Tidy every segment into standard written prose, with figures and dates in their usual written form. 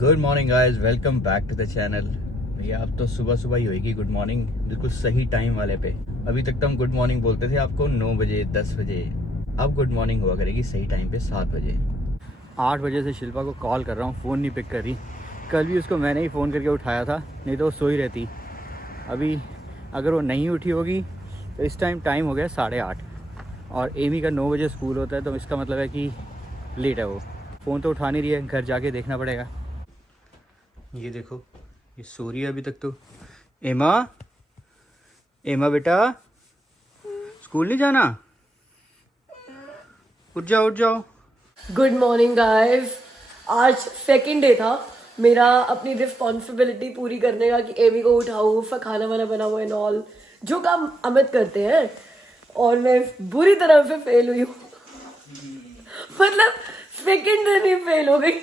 Good morning guys, welcome back to the channel. भैया अब तो सुबह सुबह ही होएगी गुड मॉर्निंग, बिल्कुल सही टाइम वाले पे। अभी तक तो हम गुड मॉर्निंग बोलते थे आपको 9 बजे 10 बजे, अब गुड मॉर्निंग हुआ करेगी सही टाइम पे 7 बजे। 8 बजे से शिल्पा को कॉल कर रहा हूँ, फ़ोन नहीं पिक कर रही। कल भी उसको मैंने ही फ़ोन करके उठाया था, नहीं तो वो सोई रहती। अभी अगर वो नहीं उठी होगी तो इस टाइम हो गया 8:30 और एमी का 9 बजे स्कूल होता है, तो इसका मतलब है कि लेट है वो। फ़ोन तो उठा नहीं रही है, घर जाके देखना पड़ेगा। ये देखो, ये सो रही है अभी तक तो। एमा, एमा बेटा, स्कूल नहीं जाना? उठ जाओ उठ जाओ। Good morning guys. आज सेकंड डे था मेरा अपनी रिस्पॉन्सिबिलिटी पूरी करने का कि एमी को उठाऊं, फिर खाना वाना बनाऊं एंड ऑल, जो काम अमित करते हैं। और मैं बुरी तरह से फेल हुई हूँ। मतलब सेकंड दिन ही फेल हो गई।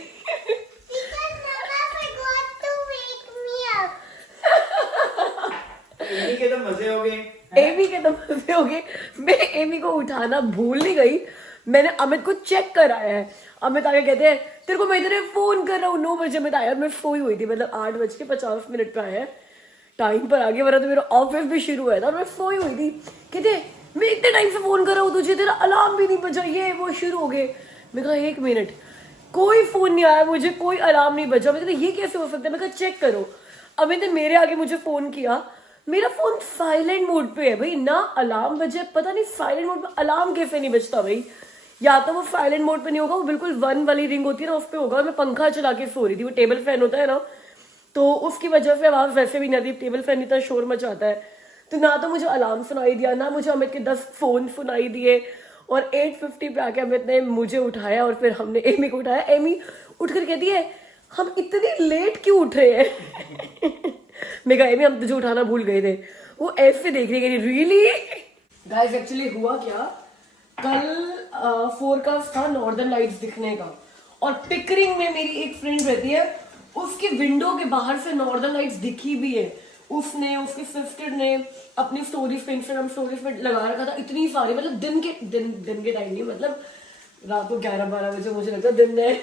एमी के तो मजे हो गए। एमी के तो मजे हो गए। मैं एमी को उठाना भूल नहीं गई। मैंने अमित को चेक कराया है। अमित आगे कहते हैं तेरे को मैं इधर फोन कर रहा हूँ 9 बजे में आया। मैं सोई हुई थी, मतलब 8:50 पे आया है। टाइम पर आगे, वरना तो मेरा ऑफिस भी शुरू हुआ था और मैं सोई हुई थी। कहते मैं इतने टाइम से फोन कर रहा हूँ तुझे, तेरा अलार्म भी नहीं बजा, ये वो शुरू हो गए। मैं कहा 1 मिनट, कोई फोन नहीं आया मुझे, कोई अलार्म नहीं बजा। मैं कहते ये कैसे हो सकता है? मैं कहा चेक करो। अमित ने मेरे आगे मुझे फोन किया, मेरा फोन साइलेंट मोड पे है भाई, ना अलार्म बजे। पता नहीं साइलेंट मोड पे अलार्म कैसे नहीं बजता भाई। या तो वो साइलेंट मोड पे नहीं होगा, वो बिल्कुल 1 वाली रिंग होती है ना, उस पे होगा। और मैं पंखा चला के सो रही थी, वो टेबल फैन होता है ना, तो उसकी वजह से आवाज वैसे भी नहीं आती। टेबल फैन इतना शोर मचाता है, तो ना तो मुझे अलार्म सुनाई दिया, ना मुझे अमित के 10 फोन सुनाई दिए। और 8:50 पे आके अमित ने मुझे उठाया और फिर हमने एमी को उठाया। एमी उठकर कहती है हम इतनी लेट क्यों उठ रहे हैं? मैं कहा एमी हम तुझे उठाना भूल गए थे। वो ऐसे देख रही है, रियली गाइस। एक्चुअली हुआ क्या, कल फोरकास्ट था नॉर्दर्न लाइट्स दिखने का, और पिकरिंग में मेरी एक फ्रेंड रहती है, उसकी विंडो के बाहर से नॉर्दर्न लाइट्स दिखी भी है। उसने, उसके सिस्टर ने अपनी स्टोरीज पे, इंस्टाग्राम स्टोरीज पे लगा रखा था इतनी सारी। मतलब दिन के टाइम नहीं, मतलब रात को 11-12 बजे, मुझे लगता है दिन में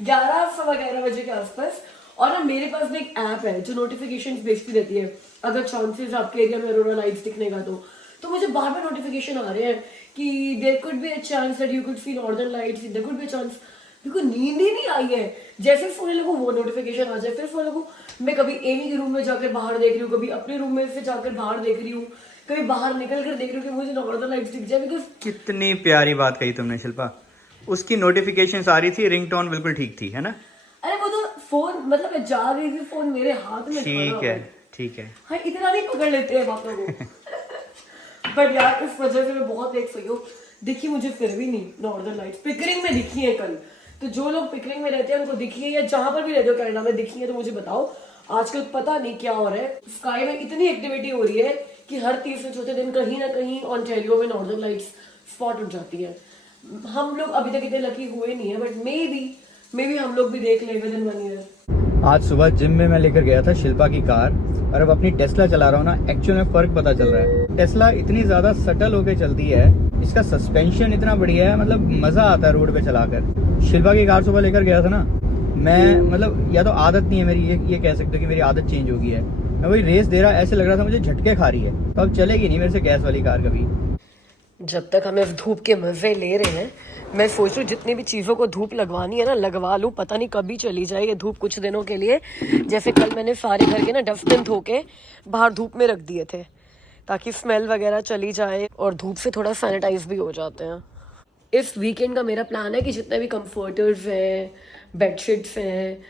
11-11:15 बजे के आसपास। और ना मेरे पास भी एक ऐप है जो नोटिफिकेशन भेजती रहती है अगर चांसेस आपके एरिया में अरोरा लाइट्स दिखने का। तो मुझे बार बार नोटिफिकेशन आ रहे हैं कि there could be a chance that you could see northern lights, there could be a chance. मेरे को नींद ही नहीं आई है। जैसे सोने लगूं वो नोटिफिकेशन आ जाए, फिर सोने लगूं। मैं कभी एमी के रूम में जाकर बाहर देख रही हूँ, कभी अपने रूम में से जाकर बाहर देख रही हूँ, कभी बाहर निकल कर देख रही हूँ कि मुझे नॉर्दर्न लाइट्स दिख जाए। बिकॉज कितनी प्यारी बात कही तुमने शिल्पा। उसकी नोटिफिकेशंस आ रही थी, रिंगटोन बिल्कुल ठीक थी, है ना? अरे वो तो फोन, मतलब मैं जा रही थी, फोन मेरे हाथ में ठीक है ठीक है। हाँ, इतना नहीं पकड़ लेते हैं बातों को। बट यार इस वजह से मैं बहुत लेट सोई हूँ। दिखी मुझे फिर भी नहीं नॉर्दर्न लाइट्स। पिकरिंग में दिखी है कल। तो जो लोग पिकरिंग में रहते हैं उनको दिखी है, या जहां पर भी रहते हो कनाडा में दिखी है, तो मुझे बताओ। आजकल पता नहीं क्या हो रहा है, स्काई में इतनी एक्टिविटी हो रही है कि हर तीसरे चौथे दिन कहीं ना कहीं ऑन्टेरियो में नॉर्दर्न लाइट्स स्पॉट उठ जाती है। हम लोग अभी तक इतने लकी हुए नहीं है, बट मे बी हम लोग भी देख ले विद इन 1 ईयर। आज सुबह जिम में मैं लेकर गया था शिल्पा की कार, और अब अपनी टेस्ला चला रहा हूँ ना, एक्चुअल में फर्क पता चल रहा है। टेस्ला इतनी ज्यादा सटल होके चलती है, इसका सस्पेंशन इतना बढ़िया है, मतलब मजा आता है रोड पे चलाकर। शिल्पा की कार सुबह लेकर गया था ना मैं, मतलब या तो आदत नहीं है मेरी, ये कह सकते हो कि मेरी आदत चेंज हो गई है। मैं वही रेस दे रहा, ऐसे लग रहा था मुझे झटके खा रही है, तो अब चलेगी नहीं मेरे से गैस वाली कार कभी। जब तक हम इस धूप के मजे ले रहे हैं, मैं सोच रही हूँ जितनी भी चीज़ों को धूप लगवानी है ना लगवा लूँ। पता नहीं कभी चली जाए ये धूप कुछ दिनों के लिए। जैसे कल मैंने सारे घर के ना डस्टबिन धो के बाहर धूप में रख दिए थे, ताकि स्मेल वगैरह चली जाए और धूप से थोड़ा सैनिटाइज भी हो जाते हैं। इस वीकेंड का मेरा प्लान है कि जितने भी कंफर्टर्स हैं, बेडशीट्स हैं,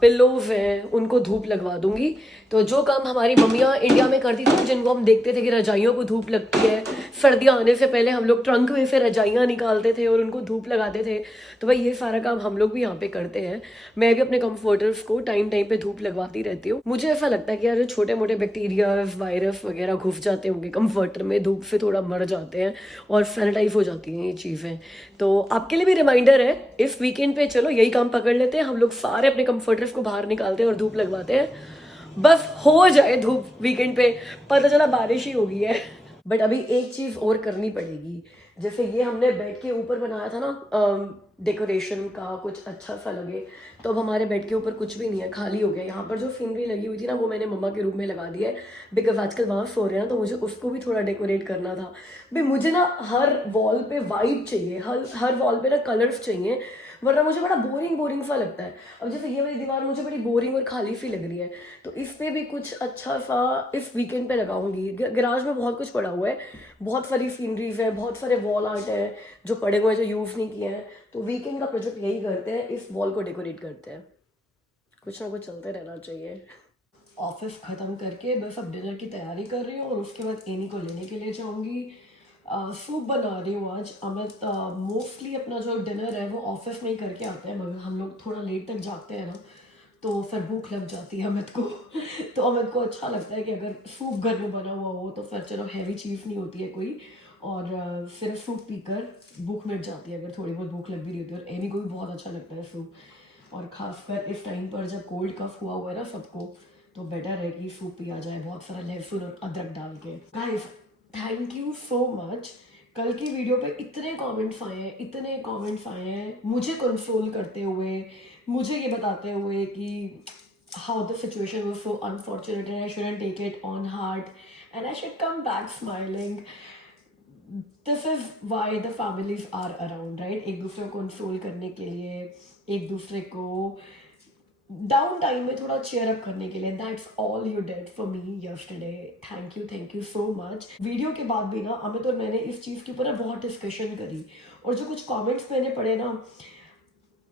पिल्लोज हैं, उनको धूप लगवा दूंगी। तो जो काम हमारी मम्मियाँ इंडिया में करती थी, जिनको हम देखते थे कि रजाइयों को धूप लगती है, सर्दियाँ आने से पहले हम लोग ट्रंक में से रजाइयाँ निकालते थे और उनको धूप लगाते थे, तो भाई ये सारा काम हम लोग भी यहाँ पे करते हैं। मैं भी अपने कंफर्टर्स को टाइम टाइम पे धूप लगवाती रहती हूँ। मुझे ऐसा लगता है कि यार जो छोटे मोटे बैक्टीरिया, वायरस वगैरह घुस जाते होंगे कंफर्टर में, धूप से थोड़ा मर जाते हैं और सैनिटाइज हो जाती हैं ये चीज़ें। तो आपके लिए भी रिमाइंडर है, इस वीकेंड पे चलो यही काम पकड़ लेते हैं। हम लोग सारे अपने कंफर्टर्स को बाहर निकालते हैं और धूप लगवाते हैं। बस हो जाए धूप वीकेंड पे। पता चला बारिश ही हो गई है। बट अभी एक चीज और करनी पड़ेगी, जैसे ये हमने बेड के ऊपर बनाया था ना, डेकोरेशन का कुछ अच्छा सा लगे, तो अब हमारे बेड के ऊपर कुछ भी नहीं है, खाली हो गया। यहाँ पर जो सीनरी लगी हुई थी ना, वो मैंने मम्मा के रूम में लगा दी है, बिकॉज आजकल वहाँ सो रहे हैं ना, तो मुझे उसको भी थोड़ा डेकोरेट करना था भाई। मुझे ना हर वॉल पे वाइब चाहिए, हर वॉल पे ना कलर्स चाहिए, वरना मुझे बड़ा बोरिंग सा लगता है। अब जैसे ये वाली दीवार मुझे बड़ी बोरिंग और खाली सी लग रही है, तो इस पे भी कुछ अच्छा सा इस वीकेंड पे लगाऊंगी। गराज में बहुत कुछ पड़ा हुआ है, बहुत सारी सीनरीज है, बहुत सारे वॉल आर्ट है जो पड़े हुए हैं, जो यूज़ नहीं किए हैं। तो वीकेंड का प्रोजेक्ट यही करते हैं, इस वॉल को डेकोरेट करते हैं। कुछ ना कुछ चलते रहना चाहिए। ऑफिस ख़त्म करके बस अब डिनर की तैयारी कर रही हूँ और उसके बाद एनी को लेने के लिए जाऊँगी। सूप बना रही हूँ आज। अमित मोस्टली अपना जो डिनर है वो ऑफिस में ही करके आते हैं, मगर हम लोग थोड़ा लेट तक जागते हैं ना, तो फिर भूख लग जाती है अमित को। तो अमित को अच्छा लगता है कि अगर सूप घर में बना हुआ हो तो फिर चलो हैवी चीज़ नहीं होती है कोई, और सिर्फ सूप पीकर भूख मिट जाती है, अगर थोड़ी बहुत भूख लग भी रही होती है। और एमी को भी बहुत अच्छा लगता है सूप, और ख़ासकर इस टाइम पर जब कोल्ड कफ हुआ है ना सबको, तो बेटर है कि सूप पिया जाए बहुत सारा लहसुन और अदरक डाल के। Guys thank you so much. कल की वीडियो पे इतने कमेंट्स आए हैं मुझे कंसोल करते हुए, मुझे ये बताते हुए कि how the situation was so unfortunate and I shouldn't take it on heart and I should come back smiling. This is why the families are around, right? एक दूसरे को कंसोल करने के लिए, एक दूसरे को डाउन टाइम में थोड़ा चेयर अप करने के लिए। That's all you did for me yesterday. Thank you so much. Video के बाद भी ना अमित और मैंने इस चीज़ के ऊपर ना बहुत डिस्कशन करी, और जो कुछ कमेंट्स मैंने पढ़े ना,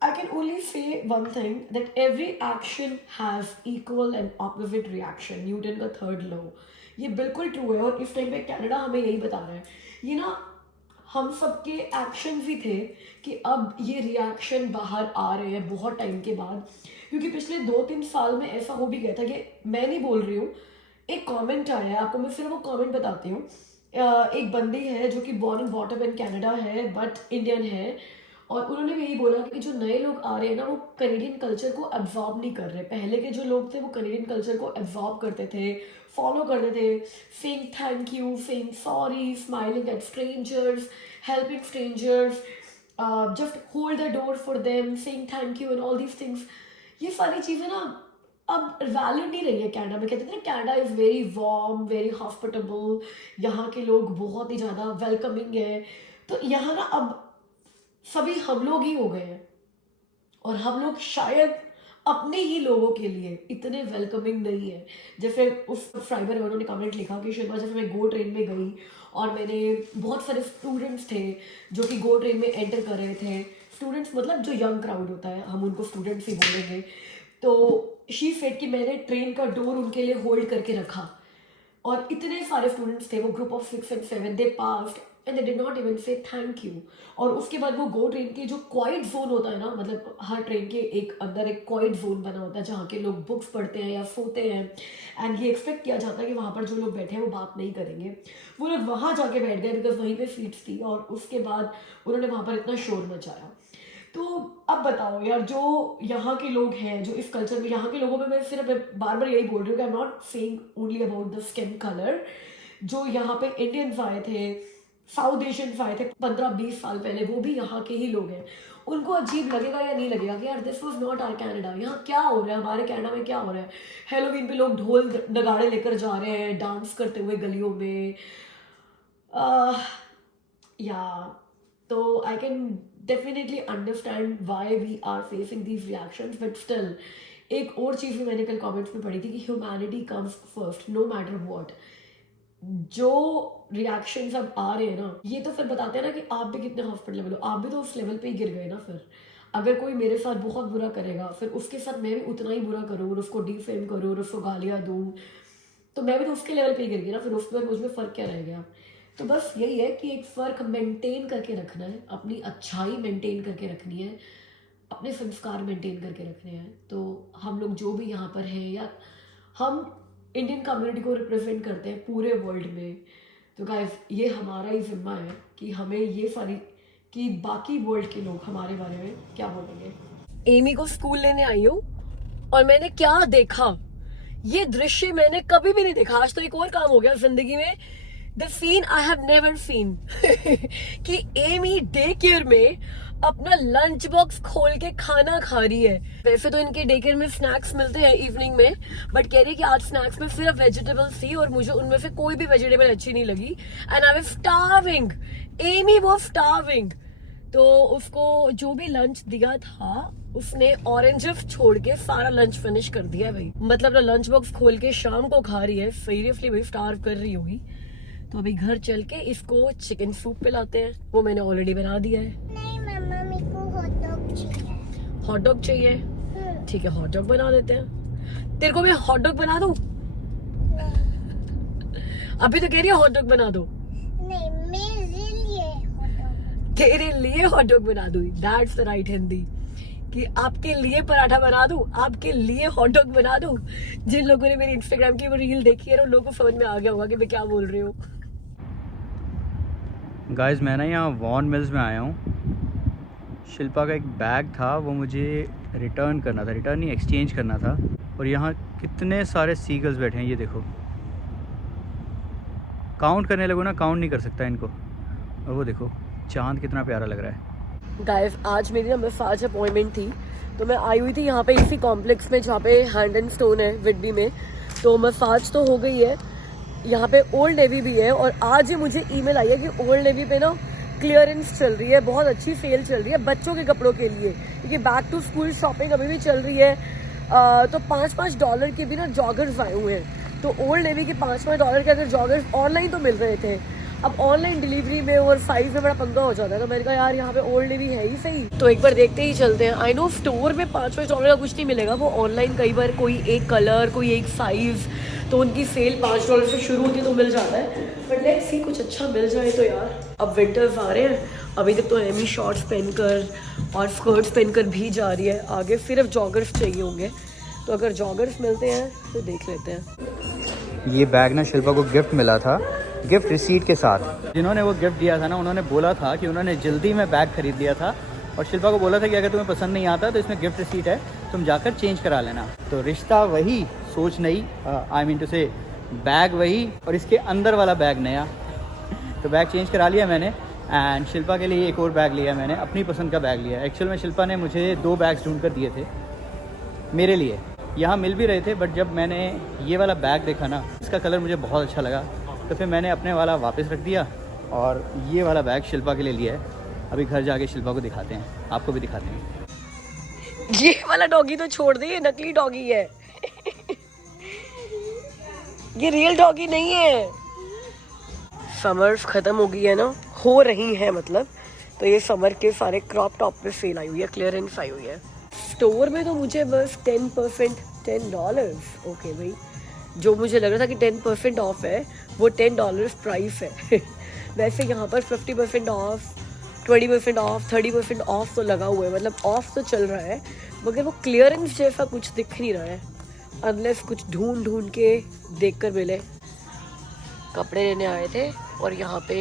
I can only say one thing, that every action has equal and opposite reaction. Newton का थर्ड लॉ, ये बिल्कुल ट्रू है, और इस टाइम पे कनाडा हमें यही बता रहा है। ये ना हम सबके एक्शन भी थे कि अब ये रिएक्शन बाहर आ रहे हैं बहुत टाइम के बाद, क्योंकि पिछले 2-3 साल में ऐसा हो भी गया था कि मैं नहीं बोल रही हूँ, एक कमेंट आया है, आपको मैं सिर्फ वो कमेंट बताती हूँ। एक बंदी है जो कि born and bottom in Canada है बट इंडियन है, और उन्होंने भी यही बोला कि जो नए लोग आ रहे हैं ना, वो कनेडियन कल्चर को एब्जॉर्ब नहीं कर रहे। पहले के जो लोग थे वो कनेडियन कल्चर को एब्जॉर्ब करते थे, फॉलो करते थे, saying thank you, saying sorry, smiling at strangers, helping strangers, just hold the door for them, saying thank you and all these things. ये सारी चीज़ें ना अब वैलिड नहीं रही है कनाडा में। कहते थे ना Canada is very warm, very hospitable, यहाँ के लोग बहुत ही ज़्यादा वेलकमिंग है। तो यहाँ ना अब सभी हम लोग ही हो गए हैं, और हम लोग शायद अपने ही लोगों के लिए इतने वेलकमिंग नहीं है। जैसे उस फ्राइबर में उन्होंने कमेंट लिखा कि शिल्पा, जैसे मैं गो ट्रेन में गई और मैंने बहुत सारे स्टूडेंट्स थे जो कि गो ट्रेन में एंटर कर रहे थे। स्टूडेंट्स मतलब जो यंग क्राउड होता है, हम उनको स्टूडेंट्स ही बोलेंगे। तो शी सेड कि मैंने ट्रेन का डोर उनके लिए होल्ड करके रखा, और इतने सारे स्टूडेंट्स थे, वो group of 6 and 7, they passed and they did not even से थैंक यू। और उसके बाद वो गो ट्रेन के जो क्वाइट जोन होता है ना, मतलब हर ट्रेन के एक अंदर एक क्वाइट जोन बना होता है जहाँ के लोग बुक्स पढ़ते हैं या सोते हैं, एंड ये एक्सपेक्ट किया जाता है कि वहाँ पर जो लोग बैठे हैं वो बात नहीं करेंगे। वो लोग वहाँ जाके बैठ गए बिकॉज वहीं पे सीट्स थी, और उसके बाद उन्होंने वहाँ पर इतना शोर मचाया। तो अब बताओ यार, जो यहाँ के लोग हैं, जो इस कल्चर में, यहाँ के लोगों में मैं सिर्फ बार बार यही बोल रही हूँ कि I am not saying only about the skin colour. जो यहाँ पे इंडियंस आए थे, साउथ एशियंस आए थे 15-20 साल पहले, वो भी यहाँ के ही लोग हैं। उनको अजीब लगेगा या नहीं लगेगा कि यार this was not our Canada, यहाँ क्या हो रहा है, हमारे कनाडा में क्या हो रहा है। हैलोवीन पे लोग ढोल नगाड़े लेकर जा रहे हैं डांस करते हुए गलियों में। या तो I can definitely understand why we are facing these reactions, but still एक और चीज़ भी मैंने कल कमेंट्स में पढ़ी थी कि humanity comes first no matter what. जो रिएक्शंस अब आ रहे हैं ना, ये तो फिर बताते हैं ना कि आप भी कितने हॉस्पिटल लेवल हो, आप भी तो उस लेवल पे ही गिर गए ना। फिर अगर कोई मेरे साथ बहुत बुरा करेगा, फिर उसके साथ मैं भी उतना ही बुरा करूँ और उसको डिफेम करूँ और उसको गालियाँ दूँ, तो मैं भी तो उसके लेवल पे ही गिर गई ना। फिर उसमें मुझ में फ़र्क क्या रह गया? तो बस यही है कि एक फ़र्क मेंटेन करके रखना है, अपनी अच्छाई मेंटेन करके रखनी है, अपने संस्कार मेंटेन करके रखने हैं। तो हम लोग जो भी यहाँ पर हैं, या हम इंडियन कम्युनिटी को रिप्रेजेंट करते हैं पूरे वर्ल्ड में, तो गाइस ये हमारा ही जिम्मा है कि हमें ये सारी, कि बाकी वर्ल्ड के लोग हमारे बारे में क्या बोलेंगे। एमी को स्कूल लेने आई हूँ, और मैंने क्या देखा, ये दृश्य मैंने कभी भी नहीं देखा। आज तो एक और काम हो गया जिंदगी में, the scene I have never seen कि एमी डे केयर में अपना लंच बॉक्स खोल के खाना खा रही है। वैसे तो इनके डे केयर में स्नैक्स मिलते हैं इवनिंग में, बट कह रही है कि आज स्नैक्स में सिर्फ वेजिटेबल्स थी और मुझे उनमें से कोई भी वेजिटेबल अच्छी नहीं लगी and I was starving. Amy was starving. तो उसको जो भी लंच दिया था उसने ऑरेंज छोड़ के सारा लंच फिनिश कर दिया भाई। मतलब ना लंच बॉक्स खोल के शाम को खा रही है। सीरियसली भाई स्टार्व कर रही होगी। तो अभी घर चल के इसको चिकन सूप पिलाते हैं, वो मैंने ऑलरेडी बना दिया है। नहीं मम्मा मेरे को हॉट डॉग चाहिए। हॉट डॉग चाहिए? ठीक है हॉट डॉग बना देते हैं। तेरे को मैं हॉट डॉग बना दूं? अभी तो कह रही है हॉट डॉग बना दो। नहीं मेरे लिए हॉट डॉग। तेरे लिए हॉट डॉग बना दूं, दैट्स द राइट हिंदी। कि आपके लिए पराठा बना दूं, आपके लिए हॉट डॉग बना दूं। जिन लोगों ने मेरी इंस्टाग्राम की वो रील देखी है ना उन लोगों को समझ में आ गया होगा कि मैं क्या बोल रही हूँ। गाइस मैं ना यहाँ वॉन मिल्स में आया हूँ। शिल्पा का एक बैग था, वो मुझे रिटर्न करना था, रिटर्न नहीं एक्सचेंज करना था। और यहाँ कितने सारे सीगल्स बैठे हैं, ये देखो। काउंट करने लगो ना, काउंट नहीं कर सकता इनको। और वो देखो चांद कितना प्यारा लग रहा है। गाइस आज मेरी ना मसाज अपॉइंटमेंट थी, तो मैं आई हुई थी यहाँ पे इसी कॉम्प्लेक्स में जहाँ पे हैंड एंड स्टोन है विडबी में। तो मसाज तो हो गई है। यहाँ पे ओल्ड नेवी भी है और आज ही मुझे ईमेल आई है कि ओल्ड नेवी पे ना क्लियरेंस चल रही है, बहुत अच्छी सेल चल रही है बच्चों के कपड़ों के लिए, क्योंकि बैक टू स्कूल शॉपिंग अभी भी चल रही है। तो $5 के भी ना जॉगर्स आए हुए हैं। तो ओल्ड नेवी के $5 के अंदर जॉगर्स ऑनलाइन तो मिल रहे थे, अब ऑनलाइन डिलीवरी में और साइज में बड़ा पंगा हो जाता है। तो मैंने कहा यार यहाँ पे ओल्ड नेवी है ही सही, तो एक बार देखते ही चलते हैं। आई नो स्टोर में $5 का कुछ नहीं मिलेगा, वो ऑनलाइन कई बार कोई एक कलर कोई एक साइज तो उनकी सेल $5 से शुरू होती है तो मिल जाता है। बट लेट्स सी कुछ अच्छा मिल जाए तो यार। अब विंटर्स आ रहे हैं, अभी तक तो एमी शॉर्ट्स पहनकर और स्कर्ट्स पहनकर भी जा रही है, आगे सिर्फ जॉगर्स चाहिए होंगे। तो अगर जॉगर्स मिलते हैं तो देख लेते हैं। ये बैग ना शिल्पा को गिफ्ट मिला था, गिफ्ट रिसीट के साथ। जिन्होंने वो गिफ्ट दिया था ना उन्होंने बोला था कि उन्होंने जल्दी में बैग खरीद लिया था और शिल्पा को बोला था कि अगर तुम्हें पसंद नहीं आता तो इसमें गिफ्ट रिसीट है, तुम जाकर चेंज करा लेना। तो रिश्ता वही, सोच नहीं, आई मीन टू से बैग वही और इसके अंदर वाला बैग नया। तो बैग चेंज करा लिया मैंने एंड शिल्पा के लिए एक और बैग लिया मैंने, अपनी पसंद का बैग लिया। एक्चुअल में शिल्पा ने मुझे 2 बैग्स ढूंढ कर दिए थे मेरे लिए, यहाँ मिल भी रहे थे, बट जब मैंने ये वाला बैग देखा ना इसका कलर मुझे बहुत अच्छा लगा, तो फिर मैंने अपने वाला वापस रख दिया और ये वाला बैग शिल्पा के लिए लिया है। अभी घर जाके शिल्पा को दिखाते हैं, आपको भी दिखाते हैं। ये वाला डॉगी तो छोड़ दे, ये नकली डॉगी है। ये रियल डॉगी नहीं है। समर्स खत्म हो गई है ना, हो रही है मतलब। तो ये समर के सारे क्रॉप टॉप पे सेल आई हुई है, क्लियरेंस आई हुई है। स्टोर में तो मुझे बस 10% $10। ओके भाई, जो मुझे लग रहा था कि 10% ऑफ है वो $10 प्राइस है। वैसे यहाँ पर 50% ऑफ, 20% ऑफ, 30% ऑफ तो लगा हुआ है, मतलब ऑफ तो चल रहा है, मगर वो क्लियरेंस जैसा कुछ दिख नहीं रहा है, अनलेस कुछ ढूंढ के देख कर मिले। कपड़े लेने आए थे और यहाँ पे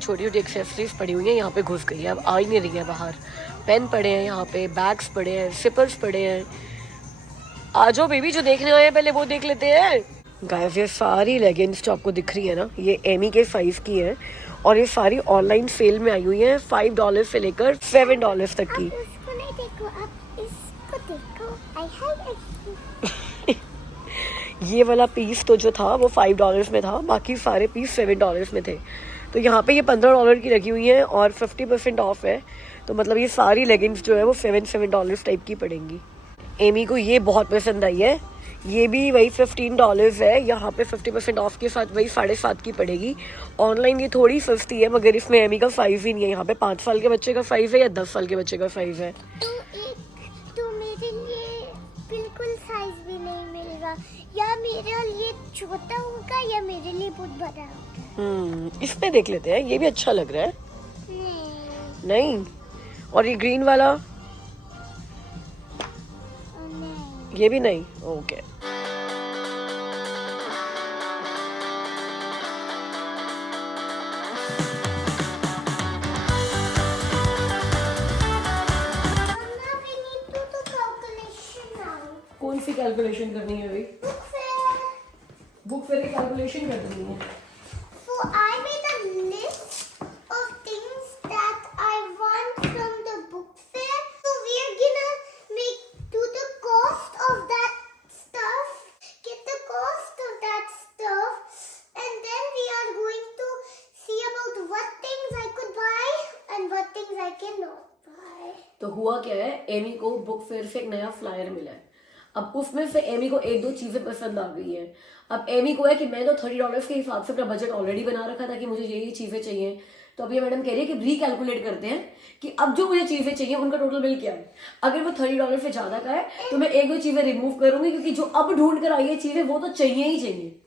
छोटी छोटी एक्सेसरीज पड़ी हुई हैं, यहाँ पे घुस गई है, अब आ ही नहीं रही है बाहर। पेन पड़े हैं यहाँ पे, बैग्स पड़े हैं, सिपर्स पड़े हैं। आ जाओ बेबी, जो देखने आए हैं पहले वो देख लेते हैं। गाइस ये सारी लेगिंग्स जो आपको दिख रही है ना, ये एमी के साइज की है और ये सारी ऑनलाइन सेल में आई हुई हैं, $5 से लेकर $7 तक की। इसको नहीं देखो, आप इसको देखो। आई हैव ये वाला पीस तो जो था वो $5 में था, बाकी सारे पीस $7 में थे। तो यहाँ पे ये $15 की लगी हुई है और 50% ऑफ है, तो मतलब ये सारी लेगिंग्स जो है वो $7 टाइप की पड़ेंगी। एमी को ये बहुत पसंद आई है, ये भी वही $15 है, यहाँ पे 50% ऑफ के साथ वही 7.5 की पड़ेगी। ऑनलाइन ये थोड़ी सस्ती है, मगर इसमें एमी का साइज ही नहीं है। यहाँ पे 5 साल के बच्चे का साइज है या 10 साल के बच्चे का साइज है। तो मेरे लिए बिल्कुल साइज भी नहीं मिल रहा, या मेरे लिए छोटा होगा या मेरे लिए बहुत बड़ा होगा। इसमें देख लेते हैं, ये भी अच्छा लग रहा है। नहीं, और ये ग्रीन वाला नहीं। ये भी नहीं। ओके कौन सी कैलकुलेशन करनी है अभी? बुक फेयर की कैलकुलेशन करनी है। So I तो हुआ क्या है, एमी को बुक फेयर से एक नया फ्लायर मिला है। अब उसमें से एमी को एक दो चीजें पसंद आ गई है। अब एमी को है कि मैं तो $30 के हिसाब से अपना बजट ऑलरेडी बना रखा था कि मुझे ये चीजें चाहिए। तो अब ये मैडम कह रही है कि रिकैलकुलेट करते हैं कि अब जो मुझे चीजें चाहिए उनका टोटल बिल क्या है। अगर वो $30 से ज्यादा का है तो मैं एक दो चीजें रिमूव करूंगी, क्योंकि जो अब ढूंढ कर आई है चीजें वो तो चाहिए ही चाहिए।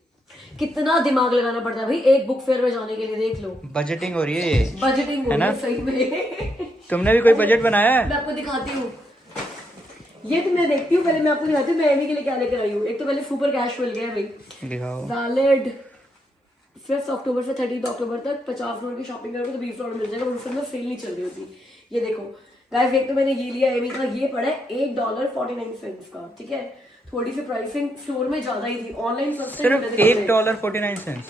कितना दिमाग लगाना पड़ता है भाई एक बुक फेयर में जाने के लिए, देख लो। बजटिंग हो रही है ये। बजटिंग हो है रही ना? है सही में। तुमने भी कोई बजट बनाया है? मैं आपको दिखाती हूँ, ये तो मैं देखती हूँ। पहले मैं आपको दिखाती हूँ मैं एमी के लिए क्या लेकर आई हूँ। एक तो पहले सुपर कैश मिल गया भाई, दिखाओ। वैलिड 5 अक्टूबर से 30 अक्टूबर तक $50 की शॉपिंग करोगे तो $20 मिल जाएगा, पर में सेल नहीं चल रही होती। ये देखो गाइस, एक तो मैंने ये लिया एमी का, ये पड़ा है $1.49 का, ठीक है। थोड़ी सी प्राइसिंग स्टोर में ज्यादा ही थी, ऑनलाइन सस्ते सिर्फ मिलते थे। $1.49।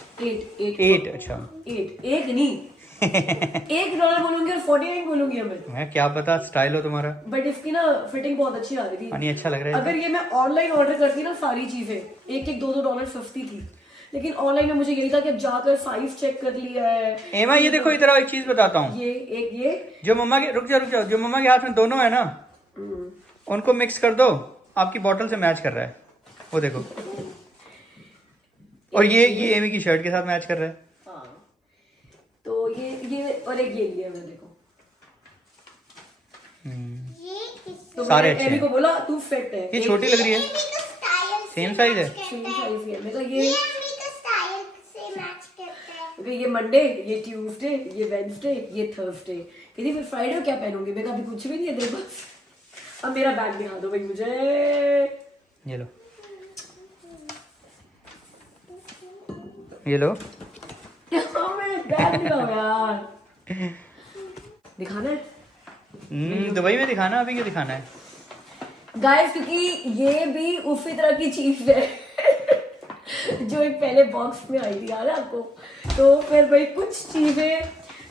8 अच्छा। 8 एक नहीं $1 बोलूंगी और 49 बोलूंगी अब मैं क्या पता, स्टाइल हो तुम्हारा। बट इसकी ना फिटिंग बहुत अच्छी आ रही थी। नहीं अच्छा लग रहा है। अगर ये मैं ऑनलाइन ऑर्डर करती ना सारी चीजें एक $2 सस्ती थी, लेकिन ऑनलाइन में मुझे यही था कि अब जाकर साइज चेक कर लिया है। एमा ये देखो, इधर आओ, एक चीज बताता हूँ। ये जो मम्मा के, रुक जाओ, जो मम्मा के हाथ में दोनों है ना, उनको मिक्स कर दो, आपकी बोतल से मैच कर रहा है, वो देखो। और ये एमी की शर्ट के साथ मैच कर रहा है। हाँ, तो ये और एक ये लिया मैं, देखो। तो ये सारे मैंने अच्छे एमी हैं। को बोला तू फिट है, ये छोटी लग रही है, स्टाइल सेम साइज है। सेम साइज है। मैं ये अमेरिका स्टाइल से मैच करता है। ये मंडे, ये ट्यूसडे, ये वेडनेसडे, ये थर्सडे। कहती फिर फ्राइडे को क्या पहनूंगी? मैं कभी कुछ भी नहीं है तेरे पास। अब मेरा बैग दिखा दो भाई मुझे। ये लो, ये लो। मैं बैग दिखाओ यार, दिखाना है दुबई में दिखाना, अभी क्यों दिखाना है? गाइस, क्योंकि ये भी उसी तरह की चीज है जो एक पहले बॉक्स में आई थी, याद है आपको? तो फिर भाई कुछ चीजें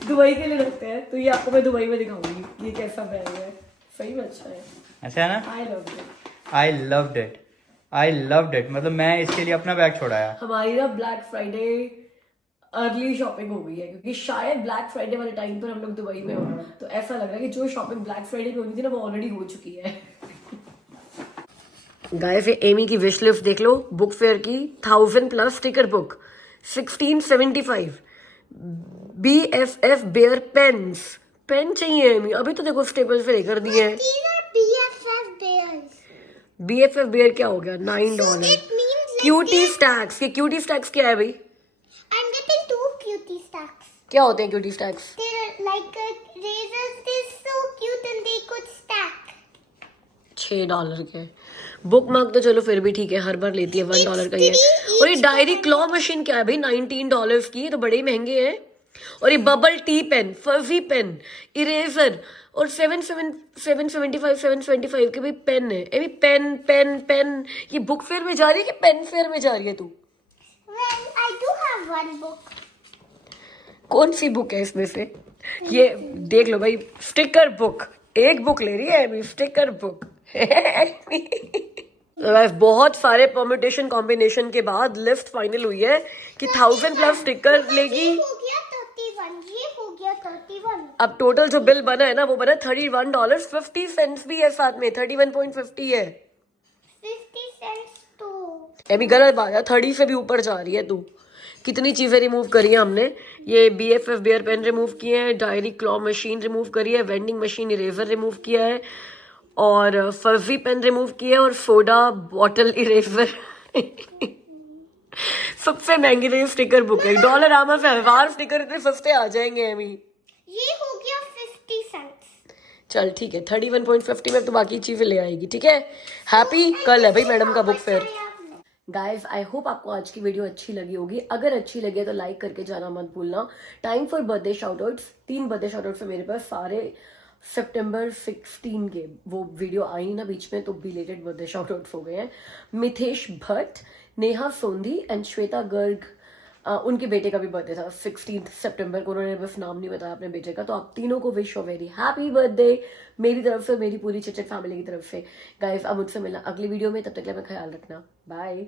दुबई के लिए रखते हैं, तो ये आपको मैं दुबई में दिखाऊंगी ये कैसा बैग है। सही में अच्छा है, अच्छा है ना? I love it. I loved it. मतलब मैं इसके लिए अपना बैग छोड़ाया। हमारी ना ब्लैक फ्राइडे अर्ली शॉपिंग हो गई है, क्योंकि शायद ब्लैक फ्राइडे वाले टाइम पर हम लोग दुबई में हो, तो ऐसा लग रहा है कि जो शॉपिंग ब्लैक फ्राइडे पे होनी थी ना वो ऑलरेडी हो चुकी है। गाइस, ये एमी की विश लिस्ट देख लो, बुक फेयर की 1000+ sticker book 1675। BFF bear pen चाहिए एमी, अभी तो देखो स्टेपल से लेकर दिए हैं। These are BFF bears. BFF bear क्या हो गया? $9। It means क्यूटी स्टैक्स, ये क्यूटी स्टैक्स क्या है भाई? I'm getting 2 cutie stacks. क्या होते हैं cutie stacks? They're like razors. They're so cute and they could stack. $6 के। बुक मार्क तो चलो फिर भी ठीक है, हर बार लेती है $1 का ही है। और ये डायरी क्लॉ मशीन क्या है भाई? $19 की, तो बड़े ही महंगे हैं। और ये बबल टी पेन, फर्जी पेन, इरेजर और 775 के भी पेन है। अभी पेन ये बुक फेयर में जा रही है कि पेन फेयर में जा रही है तू? Well, I do have one book. कौन सी बुक है इसमें से? ये देख लो भाई, स्टिकर बुक। एक बुक ले रही है अभी, स्टिकर बुक। बहुत सारे परम्यूटेशन कॉम्बिनेशन के बाद लिस्ट फाइनल हुई है कि 1000+ स्टिकर लेगी। ये हो गया 31. ये हो गया 31. अब टोटल जो बिल बना है ना वो बना $31.50 भी है, साथ में 31.50 है। 50 cents तो अभी गलत बात है, 30 से भी ऊपर जा रही है तू। कितनी चीजें रिमूव करी है हमने। ये BFF बेयर पेन रिमूव किए हैं, डायरी क्लॉ मशीन रिमूव करी है, वेंडिंग मशीन इरेजर रिमूव किया है, और फर्जी पेन रिमूव किया है, और सोडा बॉटल इरेजर। सबसे महंगी तो ये स्टिकर बुक है। डॉलरामा से 1000 स्टिकर इतने सस्ते आ जाएंगे अभी। ये हो गया 50 cents. चल ठीक है, 31.50 में तो बाकी चीजें ले आएगी, ठीक है। हैप्पी कल है भाई मैडम का book fair. Guys, I hope आपको आज की वीडियो अच्छी लगी होगी। अगर अच्छी लगी है तो लाइक करके जाना मत भूलना। टाइम फॉर बर्थडे शाउटआउट्स, 3 बर्थडे शाउटआउट्स है मेरे पास, सारे सितंबर 16 के। वो वीडियो आई ना बीच में, तो बिलेटेड बर्थडे शाउटआउट्स हो गए हैं। मिथेश भट्ट, नेहा सोंधी एंड श्वेता गर्ग, उनके बेटे का भी बर्थडे था 16 सितंबर को। उन्होंने बस नाम नहीं बताया अपने बेटे का। तो आप तीनों को विश हो वेरी हैप्पी बर्थडे मेरी तरफ से, मेरी पूरी चिचक फैमिली की तरफ से। गाइस, अब मुझसे मिलना अगली वीडियो में, तब तक के लिए अपना ख्याल रखना। बाय।